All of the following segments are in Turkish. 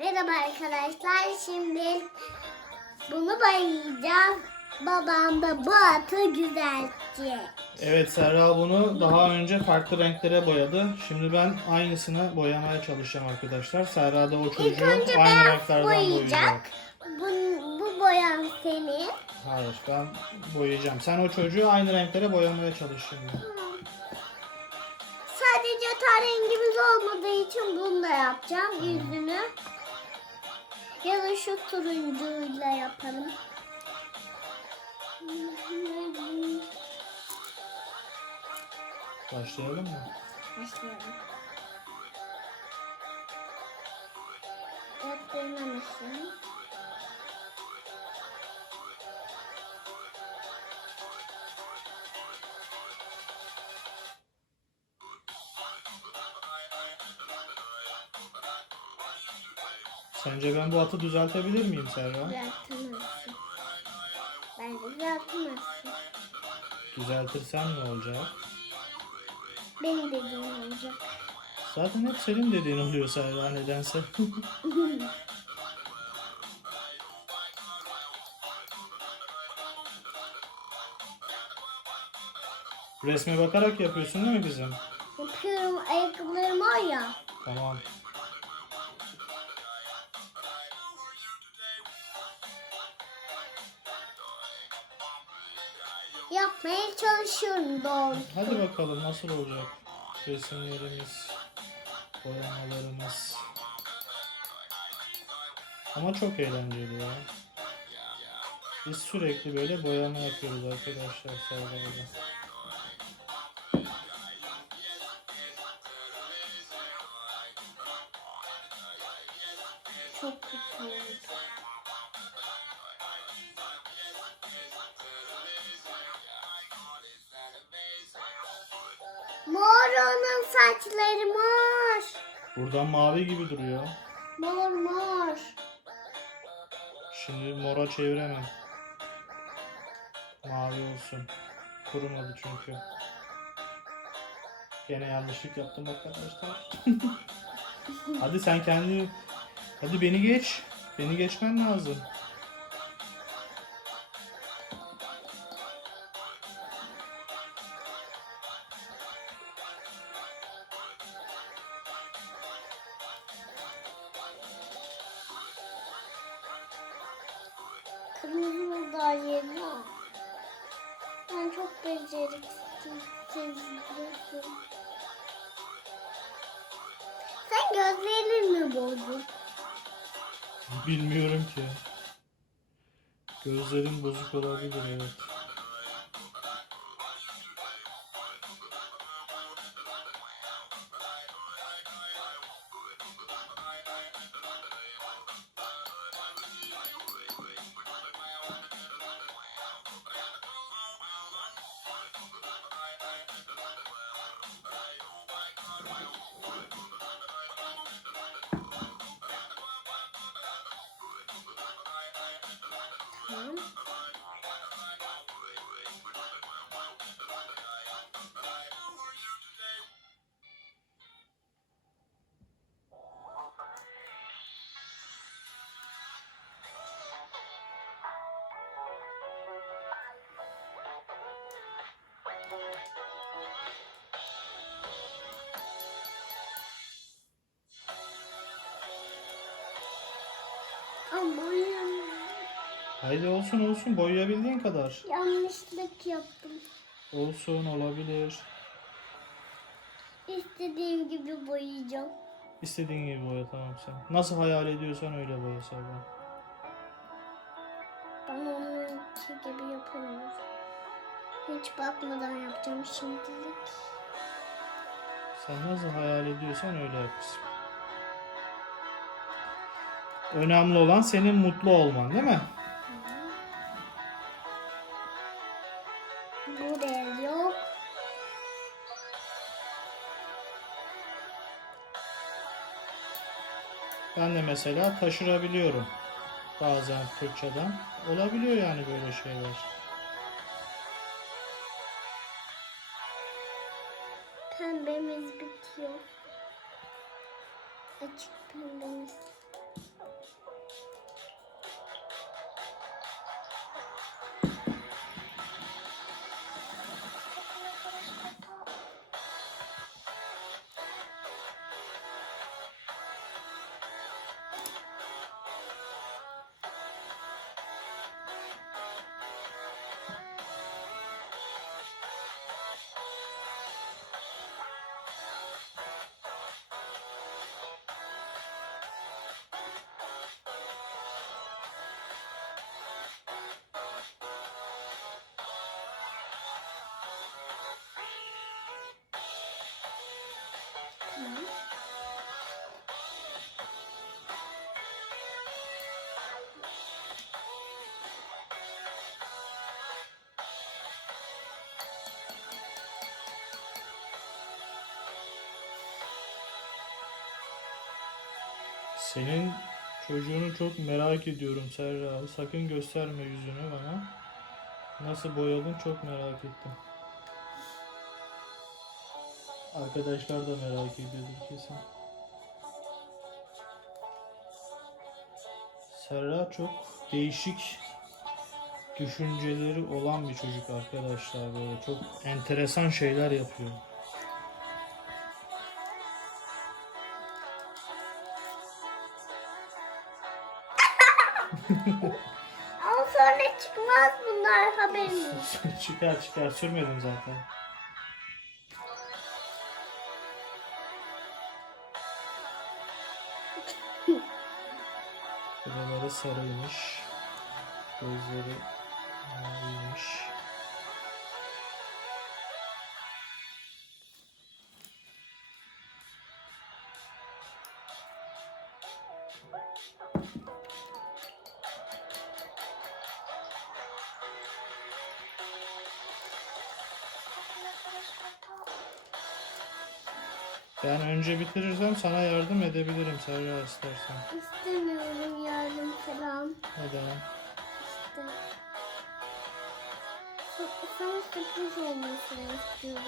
Merhaba arkadaşlar. Şimdi bunu boyayacağım. Babam da bu atı güzeltecek. Evet Serra bunu daha önce farklı renklere boyadı. Şimdi ben aynısını boyamaya çalışacağım arkadaşlar. Serra da o çocuğu önce aynı beyaz renklerden boyayacak. boyayacak. Bu, bu boyan senin. Hayır ben boyayacağım. Sen o çocuğu aynı renklere boyamaya çalış şimdi. Sadece ten rengimiz olmadığı için bunu da yapacağım. Yüzünü. Ya da şu turuncuyla yapalım. Başlayalım mı? Başlayalım. Yaptırmamışım. Sence ben bu atı düzeltebilir miyim Serra? Düzeltemezsin. Bence düzeltemezsin. Düzeltirsem ne olacak? Benim dediğim olacak. Zaten hep senin dediğin oluyor Serra nedense. Resme bakarak yapıyorsun değil mi kızım? Yapıyorum ayakkabılarım var ya. Tamam. Çalışıyorum doğru. Hadi bakalım nasıl olacak resimlerimiz, boyamalarımız. Ama çok eğlenceli ya. Biz sürekli böyle boyama yapıyoruz arkadaşlar Serra'yla. Mor onun saçları mor. Buradan mavi gibi duruyor. Mor mor. Şimdi mora çeviremem. Mavi olsun. Kurumadı çünkü. Gene yanlışlık yaptım arkadaşlar. Hadi sen kendi... Hadi beni geç. Beni geçmen lazım. Beceriksizim. Sen gözlerini mi bozdun? Bilmiyorum ki. Gözlerim bozuk olabilir evet. Haydi olsun olsun boyayabildiğin kadar. yanlışlık yaptım. Olsun olabilir. İstediğim gibi boyayacağım. İstediğin gibi boya tamam sen. Nasıl hayal ediyorsan öyle boya Serra. Ben onunki gibi yapamıyorum. Hiç bakmadan yapacağım şimdilik. Sen nasıl hayal ediyorsan öyle yap kızım. Önemli olan senin mutlu olman değil mi? Mesela taşırabiliyorum. Bazen fırçadan. Olabiliyor yani böyle şeyler. Pembemiz bitiyor. Açık pembemiz. Senin çocuğunu çok merak ediyorum Serra. Sakın gösterme yüzünü bana. Nasıl boyadın çok merak ettim. Arkadaşlar da merak ediyordur kesin. Serra çok değişik düşünceleri olan bir çocuk arkadaşlar böyle çok enteresan şeyler yapıyor. Ama sonra çıkmaz bunlar haberiniz. çıkar çıkar sürmedim zaten. Buraları sarıymış. Gözleri maviymiş. Ben önce bitirirsem sana yardım edebilirim Serra istersen. İstemiyorum yardım falan. Neden? İşte. Sa- Sana sürpriz olmasını istiyorum.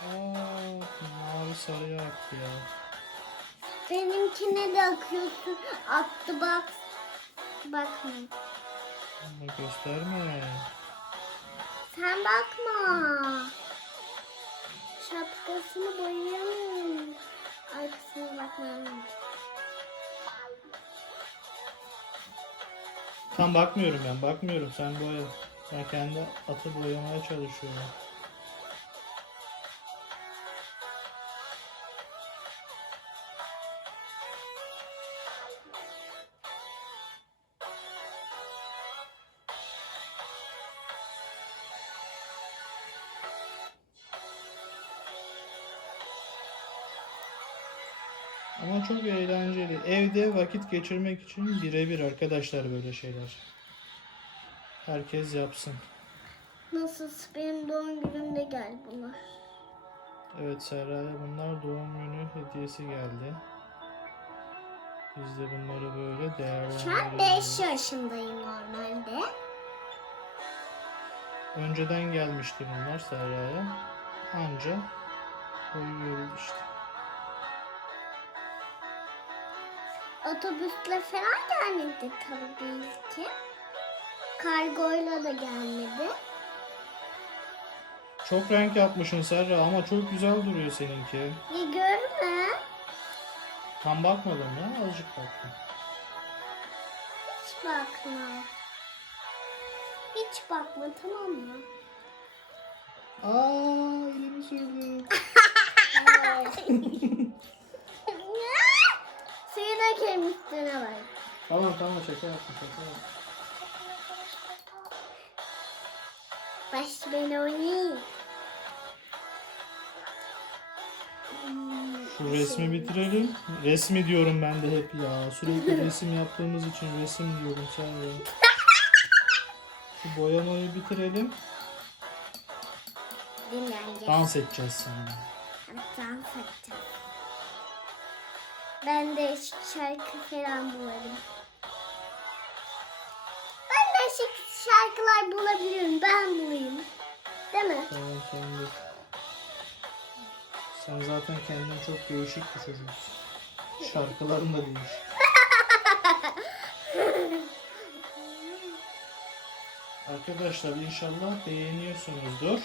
Aa, mavi sarıya aktı ya. Benimkine de akıyorsun. Attı bak. Bakma. Ama gösterme. Sen bakma. Şapkasını boyayamıyorum. Arkasına bakmam. Tam bakmıyorum ben bakmıyorum sen boya. Ben kendi atı boyamaya çalışıyorum. Ama çok eğlenceli. Evde vakit geçirmek için birebir arkadaşlar böyle şeyler. Herkes yapsın. Nasılsa benim doğum günümde gel bunlar. Evet Serra'ya bunlar doğum günü hediyesi geldi. Biz de bunları böyle Şu an 5 değerlendiriyoruz. yaşındayım normalde. Önceden gelmişti bunlar Serra'ya. Anca koyuyoruz işte. Otobüsle falan gelmedi tabii ki. Kargoyla da gelmedi. Çok renk yapmışsın Serra ama çok güzel duruyor seninki. Ya görme. Tam bakmadım ya azıcık baktım. Hiç bakma. Hiç bakma tamam mı? Aa elimi sürdüm. Dökelim üstüne bak. tamam tamam şaka yaptım şaka yaptım. Baş ben oynayayım. Hmm, Şu resmi bitirelim. Resmi diyorum ben de hep ya. Sürekli resim yaptığımız için resim diyorum Serra. Şu boyamayı bitirelim. Dinleneceğiz. Dans edeceğiz sonra. Dans edeceğiz. Ben de şarkı falan bularım. Ben de şarkı- şarkılar bulabilirim. Ben bulayım. Değil mi? Tamam. Sen zaten kendin çok değişik bir çocuksun. Şarkıların da değişik. Arkadaşlar inşallah beğeniyorsunuzdur.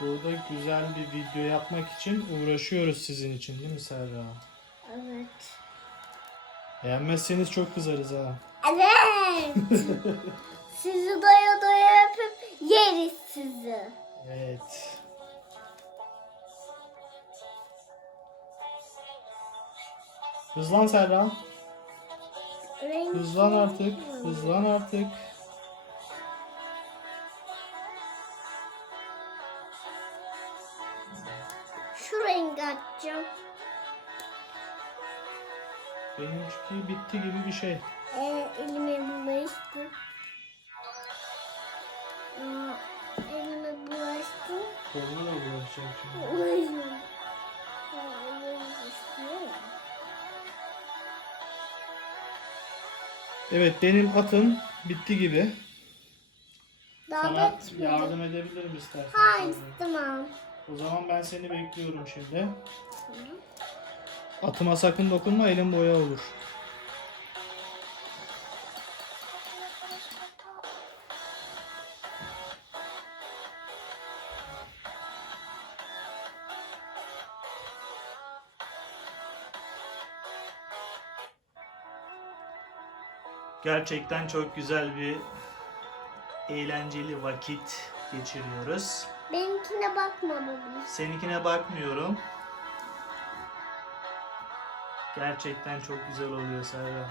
Burada güzel bir video yapmak için uğraşıyoruz sizin için değil mi Serra? Evet. Beğenmezseniz çok kızarız ha. Evet. sizi doya doya öpüp yeriz sizi. Evet. Hızlan Serra. Hızlan artık. Hızlan artık. Bitti gibi bir şey. Evet, elime bulaştı. Aa, elime bulaştı. Koluna da bulaşacak şimdi. Evet benim atım bitti gibi. Daha Sana bitmedi. yardım edebilirim istersen. Hayır istemem. O zaman ben seni bekliyorum şimdi. Atıma sakın dokunma elin boya olur. Gerçekten çok güzel bir eğlenceli vakit geçiriyoruz. Benimkine bakma baba. Seninkine bakmıyorum. Gerçekten çok güzel oluyor Serra.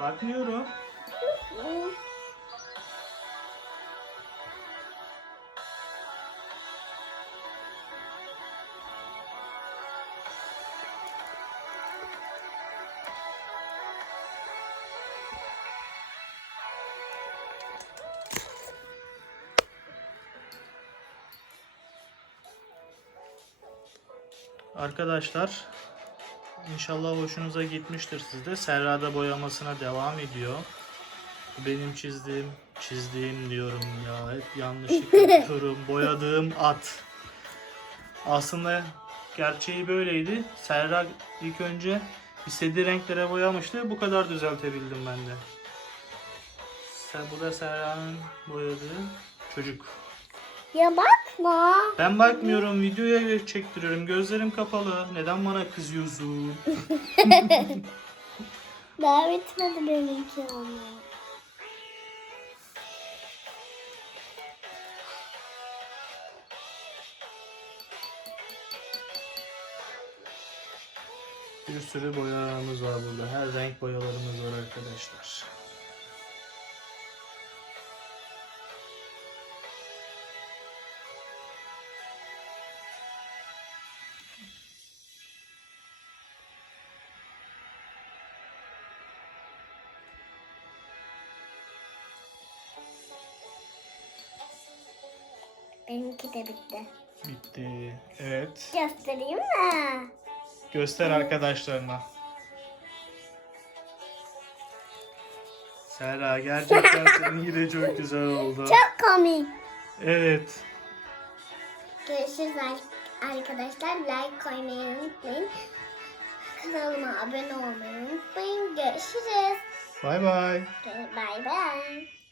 Bakmıyorum. Arkadaşlar inşallah hoşunuza gitmiştir sizde. Serra da boyamasına devam ediyor. Benim çizdiğim, çizdiğim diyorum ya hep yanlışlık yapıyorum. Boyadığım at. Aslında gerçeği böyleydi. Serra ilk önce istediği renklere boyamıştı. Bu kadar düzeltebildim ben de. Sen, bu da Serra'nın boyadığı çocuk. Ya bakma. Ben bakmıyorum videoya çektiriyorum gözlerim kapalı. Neden bana kızıyorsun? Daha bitmedi benimki ama. Bir sürü boyalarımız var burada. Her renk boyalarımız var arkadaşlar. De bitti. Bitti. Evet. Göstereyim mi? Göster arkadaşlarına. Serra gerçekten seninki de çok güzel oldu. Çok komik. Evet. Görüşürüz ar- arkadaşlar. Like koymayı unutmayın. Kanalıma abone olmayı unutmayın. Görüşürüz. Bay bay. Bye bye.